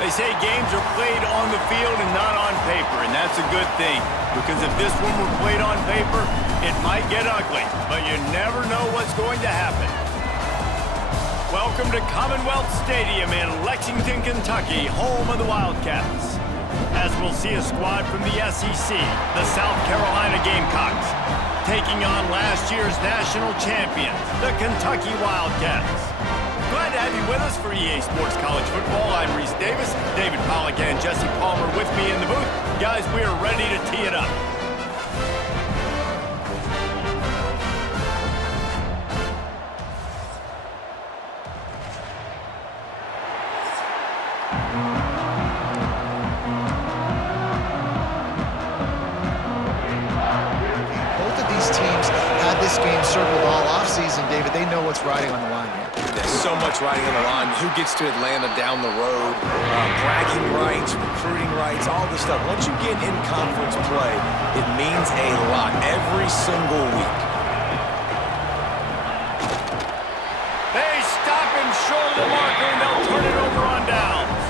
They say games are played on the field and not on paper, and that's a good thing. Because if this one were played on paper, it might get ugly. But you never know what's going to happen. Welcome to Commonwealth Stadium in Lexington, Kentucky, home of the Wildcats. As we'll see a squad from the SEC, the South Carolina Gamecocks, taking on last year's national champions, the Kentucky Wildcats. Glad to have you with us for EA Sports College Football. I'm Reese Davis, David Pollack and Jesse Palmer with me in the booth. Guys, we are ready to tee it up. Both of these teams had this game circled all offseason, David. They know what's riding on the line here. There's so much riding on the line. Who gets to Atlanta down the road? Bragging rights, recruiting rights, all this stuff. Once you get in conference play, it means a lot every single week. They stop him short of the marker, and they'll turn it over on downs.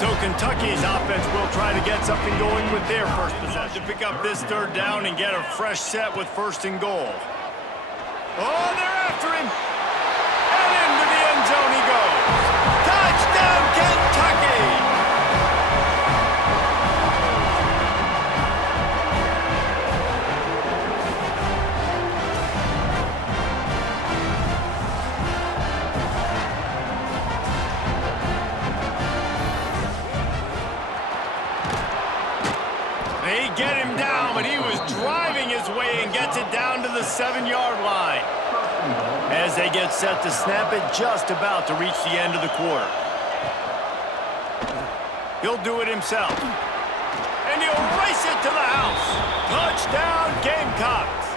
So Kentucky's offense will try to get something going with their first possession. To pick up this third down and get a fresh set with first and goal. Oh, they're after him. And into the end zone he goes. Touchdown, Kentucky! They get him down, but he was driving his way and gets it down to the 7-yard line. As they get set to snap it, just about to reach the end of the quarter. He'll do it himself. And he'll race it to the house. Touchdown, Gamecocks.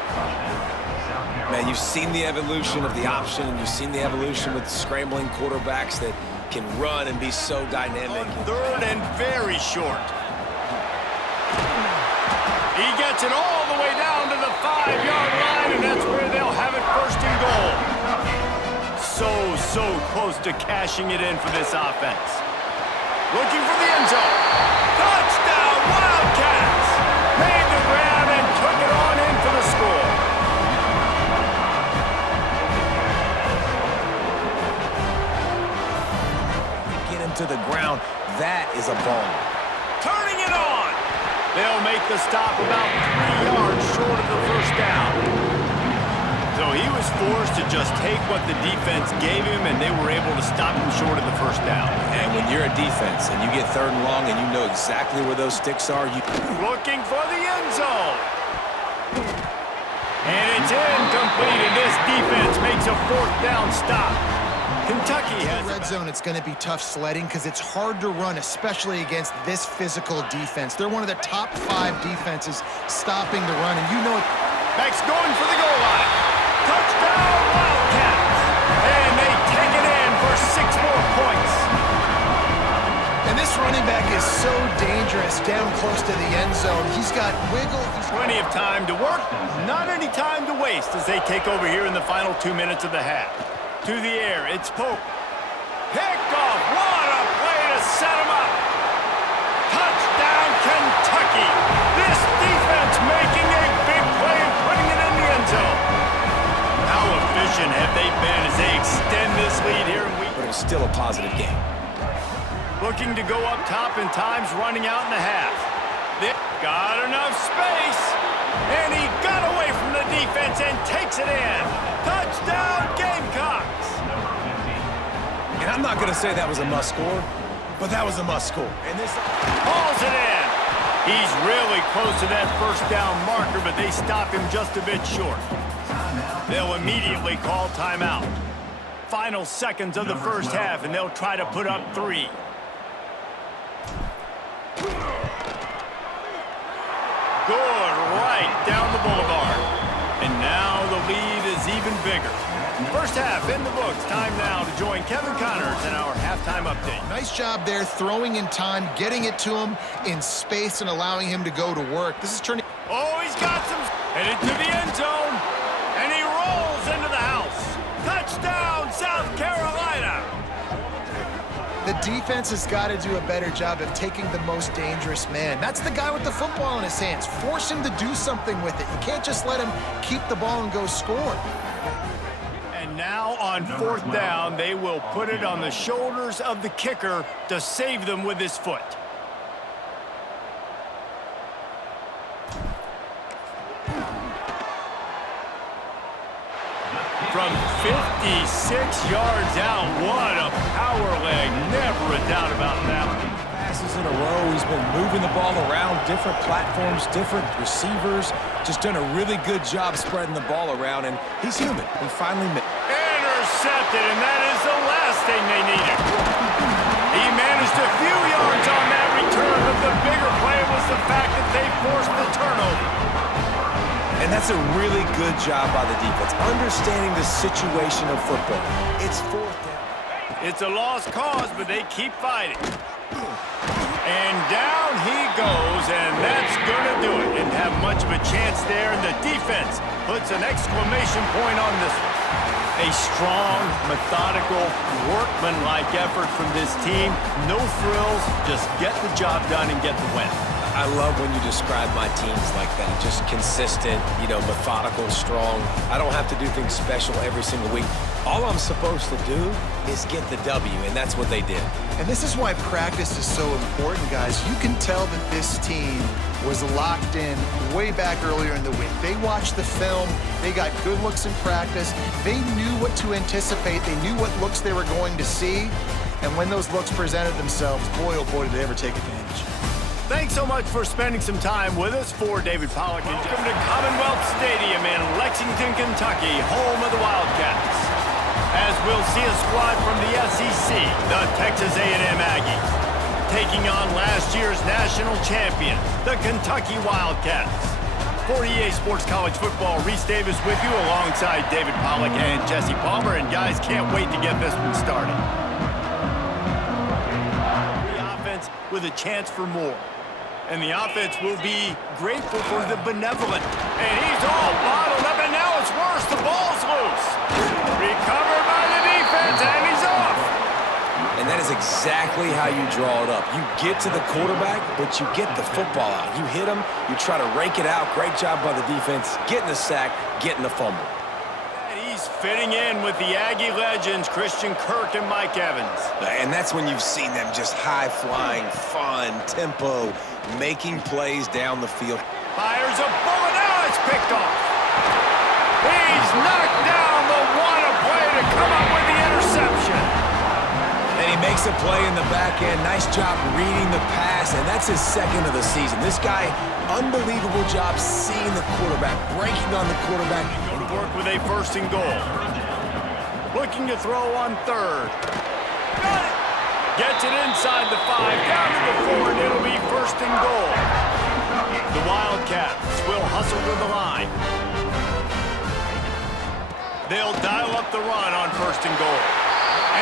Man, you've seen the evolution of the option, and you've seen the evolution with scrambling quarterbacks that can run and be so dynamic. Third and very short. He gets it all the way down to the 5-yard line, and that's where they'll have it first and goal. So close to cashing it in for this offense. Looking for the end zone. Touchdown, Wildcats! Made the grab and took it on in for the score. To get him to the ground, that is a ball. Turning it on. They'll make the stop about 3 yards short of the first down. So he was forced to just take what the defense gave him, and they were able to stop him short of the first down. And when you're a defense and you get third and long and you know exactly where those sticks are, you... Looking for the end zone. And it's incomplete, and this defense makes a fourth down stop. Kentucky has red zone. It's going to be tough sledding because it's hard to run, especially against this physical defense. They're one of the top 5 defenses stopping the run, and you know it. Max going for the goal line. Touchdown, Wildcats! And they take it in for 6 more points. And this running back is so dangerous down close to the end zone. He's got wiggle. Plenty of time to work, not any time to waste as they take over here in the final 2 minutes of the half. To the air, it's Pope. Picked off. What a play to set him up. Touchdown, Kentucky. This defense making a big play and putting it in the end zone. How efficient have they been as they extend this lead here in week? But it's still a positive game. Looking to go up top and time's running out in the half. They got enough space. And he got away from the defense and takes it in. Touchdown, Gamecocks. And I'm not going to say that was a must score, but that was a must score. And this hauls it in. He's really close to that first down marker, but they stop him just a bit short. They'll immediately call timeout. Final seconds of the first half, and they'll try to put up 3. Good right down the boulevard. And now the lead is even bigger. First half in the books. Time now to join Kevin Connors in our halftime update. Nice job there, throwing in time, getting it to him in space, and allowing him to go to work. This is turning. Oh, he's got some. Headed to the end zone. And he rolls into the house. Touchdown, South Carolina. The defense has got to do a better job of taking the most dangerous man. That's the guy with the football in his hands. Force him to do something with it. You can't just let him keep the ball and go score. And now on 4th down, they will put it on the shoulders of the kicker to save them with his foot. From 56 yards out, what a power leg. Never a doubt about that one. Passes in a row. He's been moving the ball around, different platforms, different receivers. Just done a really good job spreading the ball around, and he's human. He finally intercepted, and that is the last thing they needed. He managed a few yards on that return, but the bigger play was the fact that they forced the turnover. And that's a really good job by the defense, understanding the situation of football. It's 4th down. It's a lost cause, but they keep fighting. And down he goes, and that's going to do it. Didn't have much of a chance there, and the defense puts an exclamation point on this one. A strong, methodical, workmanlike effort from this team. No frills, just get the job done and get the win. I love when you describe my teams like that. Just consistent, methodical, strong. I don't have to do things special every single week. All I'm supposed to do is get the W, and that's what they did. And this is why practice is so important, guys. You can tell that this team was locked in way back earlier in the week. They watched the film. They got good looks in practice. They knew what to anticipate. They knew what looks they were going to see. And when those looks presented themselves, boy, oh boy, did they ever take advantage. Thanks so much for spending some time with us. For David Pollack, welcome to Commonwealth Stadium in Lexington, Kentucky, home of the Wildcats. As we'll see a squad from the SEC, the Texas A&M Aggies, taking on last year's national champion, the Kentucky Wildcats. For EA Sports College Football, Reese Davis with you alongside David Pollack and Jesse Palmer. And guys, can't wait to get this one started. The offense with a chance for more. And the offense will be grateful for the benevolent. And he's all bottled up, and now it's worse. The ball's loose. Recovered by the defense, and he's off. And that is exactly how you draw it up. You get to the quarterback, but you get the football out. You hit him, you try to rake it out. Great job by the defense, getting the sack, getting the fumble. And he's fitting in with the Aggie legends, Christian Kirk and Mike Evans. And that's when you've seen them just high-flying, fun, tempo, making plays down the field. Fires a bullet, now it's picked off. He's knocked down the one play to come up with the interception. And he makes a play in the back end. Nice job reading the pass, and that's his second of the season. This guy, unbelievable job seeing the quarterback, breaking on the quarterback. Go to work with a 1st and goal. Looking to throw on 3rd. Got it. Gets it inside the 5, down to the 4, and it'll be 1st and goal. The Wildcats will hustle to the line. They'll dial up the run on 1st and goal.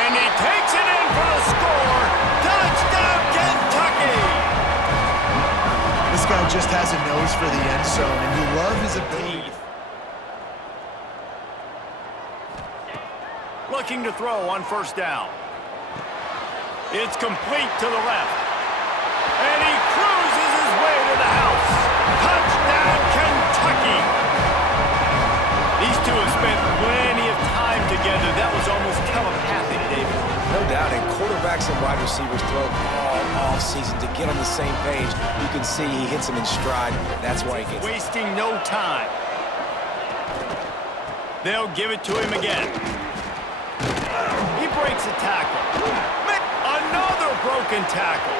And he takes it in for the score. Touchdown, Kentucky! This guy just has a nose for the end zone, and you love his ability. Looking to throw on 1st down. It's complete to the left. And he cruises his way to the house. Touchdown, Kentucky! These two have spent plenty of time together. That was almost telepathic, David. No doubt, and quarterbacks and wide receivers throw all off-season to get on the same page. You can see he hits them in stride. That's why he gets wasting no time. They'll give it to him again. He breaks a tackle. Another broken tackle.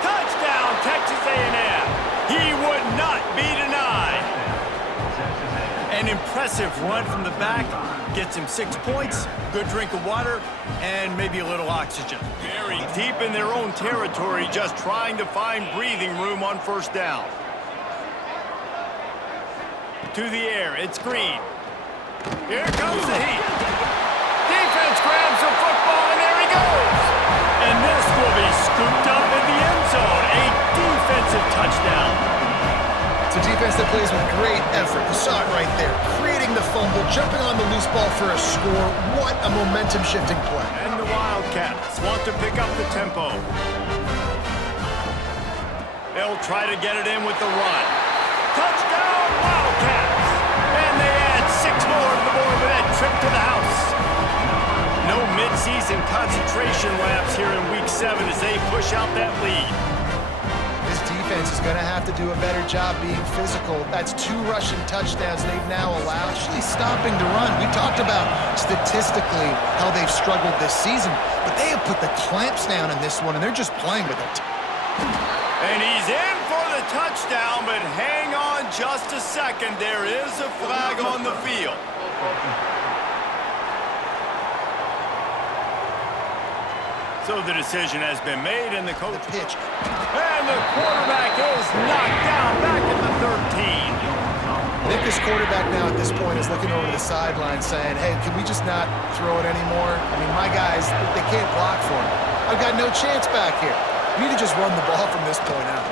Touchdown, Texas A&M. He would not be denied. An impressive run from the back. Gets him 6 points, good drink of water, and maybe a little oxygen. Very deep in their own territory, just trying to find breathing room on 1st down. To the air, it's Green. Here comes the heat. Defense grabs the football, and there he goes. And this will be scooped up in the end zone. A defensive touchdown. It's a defense that plays with great effort. You saw it right there. Creating the fumble, jumping on the loose ball for a score. What a momentum-shifting play. And the Wildcats Wildcats want to pick up the tempo. They'll try to get it in with the run. Touchdown, Wildcats! And they add 6 more to the board with that trip to the house. No midseason concentration laps here in Week 7 as they push out that lead. This defense is going to have to do a better job being physical. That's 2 rushing touchdowns they've now allowed. Actually stopping the run. We talked about statistically how they've struggled this season, but they have put the clamps down in this one, and they're just playing with it. And he's in for the touchdown, but hang on just a second. There is a flag on the field. So the decision has been made, and the coach... The pitch. And the quarterback is knocked down back at the 13. I think this quarterback now at this point is looking over the sideline saying, hey, can we just not throw it anymore? I mean, my guys, they can't block for me. I've got no chance back here. We need to just run the ball from this point out.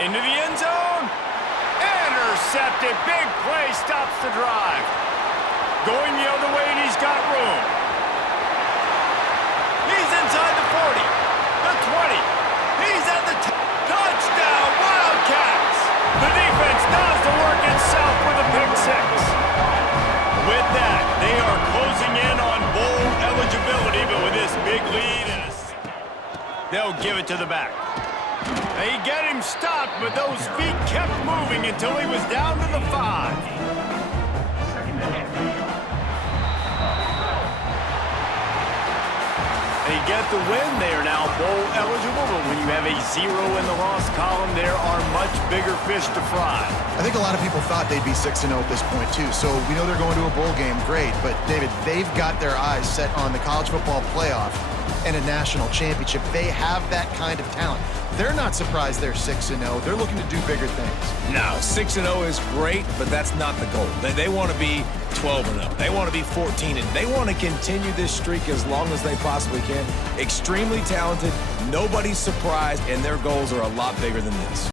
Into the end zone. Intercepted. Big play stops the drive. Going the other way, and he's got room. He's inside the 40, the 20. He's at the touchdown, Wildcats. The defense does the work itself with a pick 6. With that, they are closing in on bowl eligibility, but with this big lead, they'll give it to the back. They get him stopped, but those feet kept moving until he was down to the 5. They get the win. They are now bowl eligible, but when you have a 0 in the loss column, there are much bigger fish to fry. I think a lot of people thought they'd be 6-0 at this point, too. So we know they're going to a bowl game. Great. But, David, they've got their eyes set on the college football playoff and a national championship. They have that kind of talent. They're not surprised they're 6-0. They're looking to do bigger things. No, 6-0 is great, but that's not the goal. They want to be 12-0. They want to be 14-0. They want to continue this streak as long as they possibly can. Extremely talented. Nobody's surprised, and their goals are a lot bigger than this.